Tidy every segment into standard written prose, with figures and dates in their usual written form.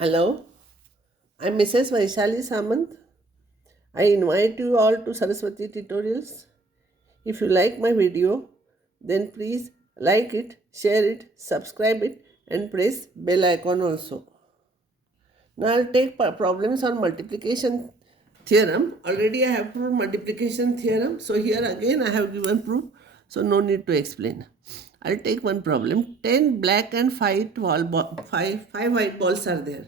Hello, I'm Mrs. Vaishali Samant. I invite you all to Saraswati Tutorials. If you like my video, then please like it, share it, subscribe it, and press bell icon also. Now I'll take problems on multiplication theorem. Already I have proved multiplication theorem. So here again I have given proof. So no need to explain. I'll take one problem. 10 black and 5 white balls are there.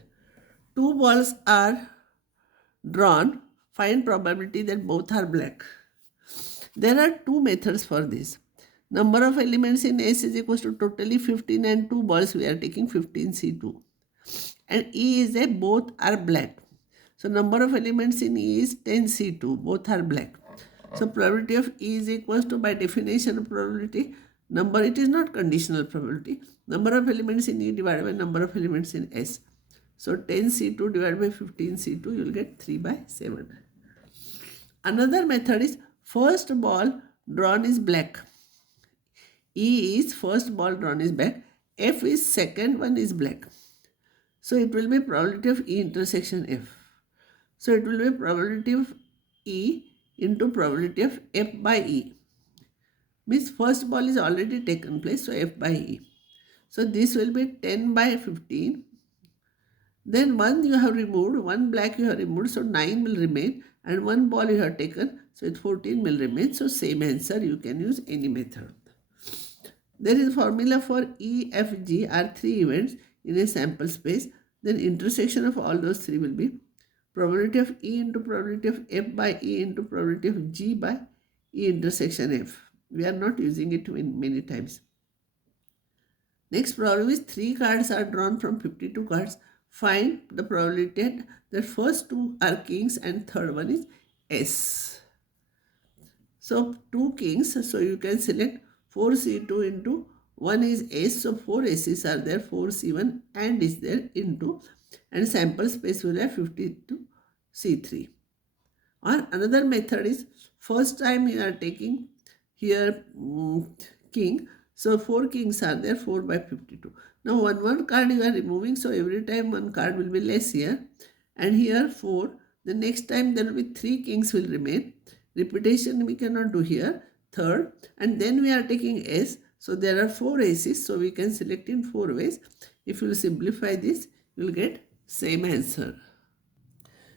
Two balls are drawn. Find probability that both are black. There are two methods for this. Number of elements in S is equals to totally 15 and two balls we are taking 15C2. And E is a both are black. So number of elements in E is 10C2. Both are black. So probability of E is equals to, by definition of probability, number, it is not conditional probability, number of elements in E divided by number of elements in S. So 10C2 divided by 15C2, you will get 3 by 7. Another method is first ball drawn is black. E is first ball drawn is black. F is second one is black. So it will be probability of E intersection F. So it will be probability of E into probability of F by E. Means first ball is already taken place, so F by E. So this will be 10 by 15. Then one you have removed, one black you have removed, so 9 will remain, and one ball you have taken, so it 14 will remain. So same answer, you can use any method. There is a formula for E, F, G are three events in a sample space. Then intersection of all those three will be probability of E into probability of F by E into probability of G by E intersection F. We are not using it many times. Next problem is 3 cards are drawn from 52 cards. Find the probability that first two are kings and third one is S. So 2 kings, so you can select 4C2 into 1 is S, so 4 S's are there, 4C1 and is there into, and sample space will have 52C3. Or another method is first time you are taking here king, so 4 kings are there, 4 by 52. Now one card you are removing, so every time one card will be less here, and here 4. The next time there will be 3 kings will remain. Repetition we cannot do here. Third, and then we are taking S, so there are 4 S's, so we can select in 4 ways. If you simplify this, you will get same answer.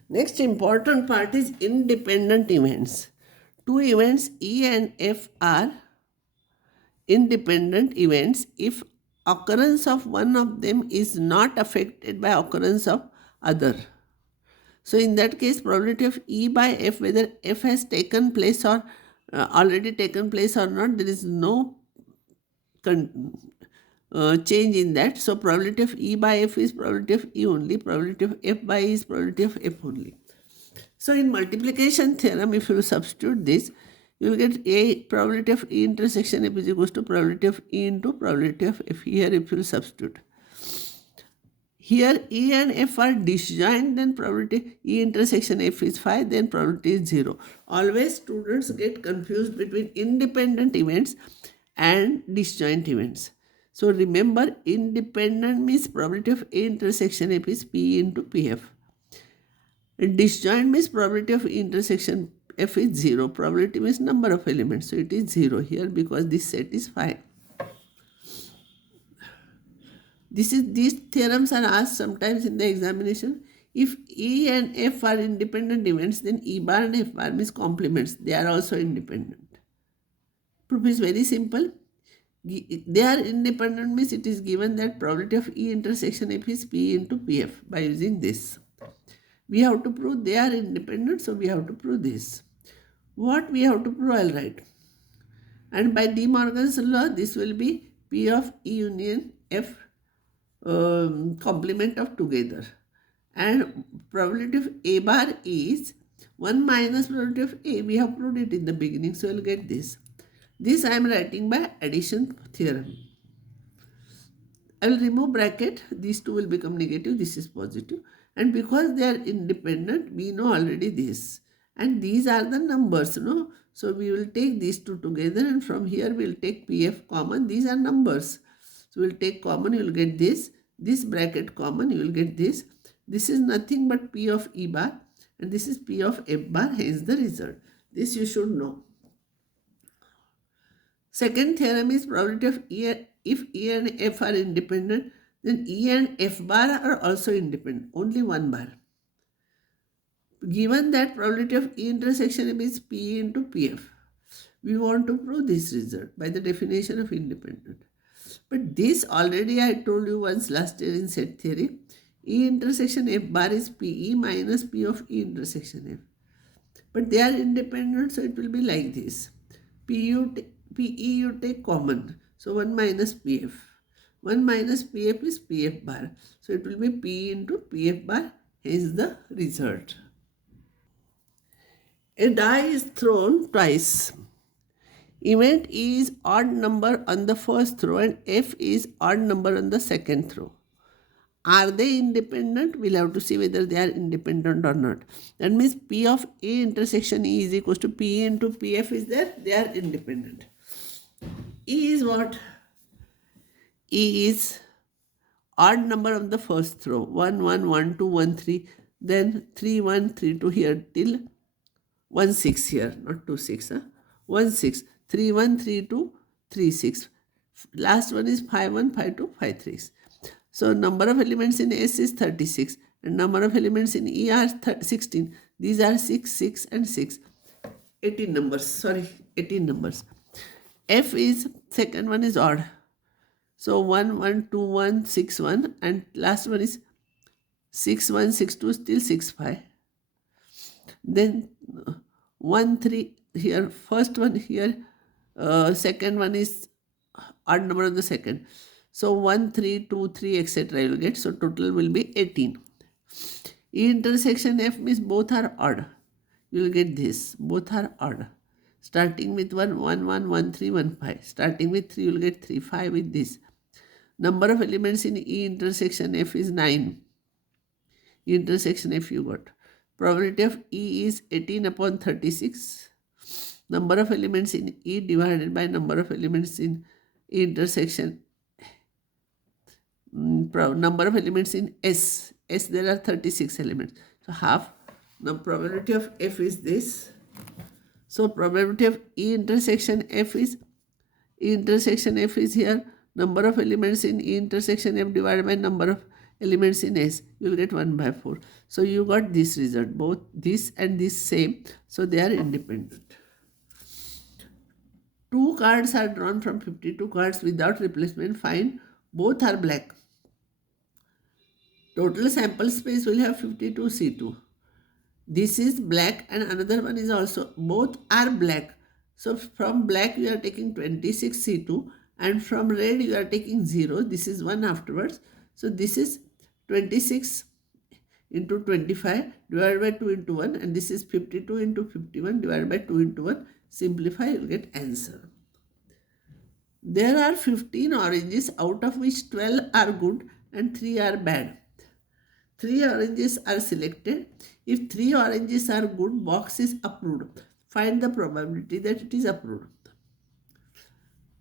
Next important part is independent events. Two events E and F are independent events if occurrence of one of them is not affected by occurrence of other. So in that case, probability of E by F, whether F has taken place or already taken place or not, there is no change in that. So probability of E by F is probability of E only, probability of F by E is probability of F only. So in multiplication theorem, if you substitute this, you will get A probability of E intersection F is equals to probability of E into probability of F. Here if you substitute. Here E and F are disjoint, then probability E intersection F is 5, then probability is 0. Always students get confused between independent events and disjoint events. So remember, independent means probability of A intersection F is P into PF. Disjoint means probability of E intersection F is 0. Probability means number of elements. So it is 0 here because this set is 5. These theorems are asked sometimes in the examination. If E and F are independent events, then E bar and F bar means complements. They are also independent. Proof is very simple. They are independent means it is given that probability of E intersection F is P into PF by using this. We have to prove they are independent, so we have to prove this. What we have to prove, I'll write. And by De Morgan's law, this will be P of E union F complement of together. And probability of A bar is 1 minus probability of A. We have proved it in the beginning, so we'll get this. This I am writing by addition theorem. I will remove bracket. These two will become negative. This is positive. And because they are independent, we know already this. And these are the numbers, no? So we will take these two together, and from here we will take PF common. These are numbers. So we will take common, you will get this. This bracket common, you will get this. This is nothing but P of E bar and this is P of F bar, hence the result. This you should know. Second theorem is probability of if E and F are independent, then E and F bar are also independent, only one bar. Given that probability of E intersection M is P into PF, we want to prove this result by the definition of independent. But this already I told you once last year in set theory. E intersection F bar is PE minus P of E intersection F. But they are independent, so it will be like this. PE you take common. So 1 minus PF. 1 minus PF is PF bar. So it will be P into PF bar. Hence the result. A die is thrown twice. Event E is odd number on the first throw and F is odd number on the second throw. Are they independent? We'll have to see whether they are independent or not. That means P of A intersection E is equals to P into PF is there. They are independent. E is what? E is odd number of the first throw. 1, 1, 1, 2, 1, 3. Then 3, 1, 3, 2 here till 1, 6 here. Not 2, 6. 1, 6. 3, 1, 3, 2, 3, 6. Last one is 5, 1, 5, 2, 5, 3. So number of elements in S is 36 and number of elements in E are 16. These are 6, 6 and 6. 18 numbers. Sorry, 18 numbers. F is, second one is odd. So 1, 1, 2, 1, 6, 1 and last one is 6, 1, 6, 2, still 6, 5. Then 1, 3 here, first one here, second one is odd number of the second. So 1, 3, 2, 3, etc. you will get. So total will be 18. E intersection F means both are odd. You will get this. Both are odd. Starting with 1, 1, 1, 1, 3, 1, 5. Starting with 3, you will get 3, 5 with this. Number of elements in E intersection F is 9. E intersection F you got. Probability of E is 18 upon 36. Number of elements in E divided by number of elements in E intersection. Number of elements in S. S there are 36 elements. So half. Now probability of F is this. So probability of E intersection F is here. Number of elements in E intersection F divided by number of elements in S. You will get 1 by 4. So you got this result. Both this and this same. So they are independent. 2 cards are drawn from 52 cards without replacement. Find both are black. Total sample space will have 52 C2. This is black and another one is also, both are black. So from black you are taking 26 C2 and from red you are taking 0. This is 1 afterwards. So this is 26 into 25 divided by 2 into 1 and this is 52 into 51 divided by 2 into 1. Simplify, you will get answer. There are 15 oranges out of which 12 are good and 3 are bad. 3 oranges are selected. If 3 oranges are good, box is approved. Find the probability that it is approved.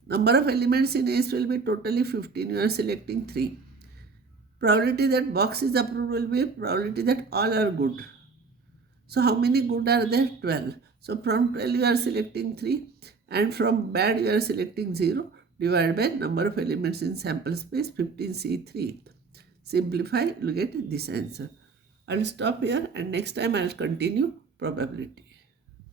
Number of elements in S will be totally 15. You are selecting 3. Probability that box is approved will be probability that all are good. So how many good are there? 12. So from 12 you are selecting 3 and from bad you are selecting 0 divided by number of elements in sample space 15C3. Simplify, you will get this answer. I will stop here and next time I will continue probability.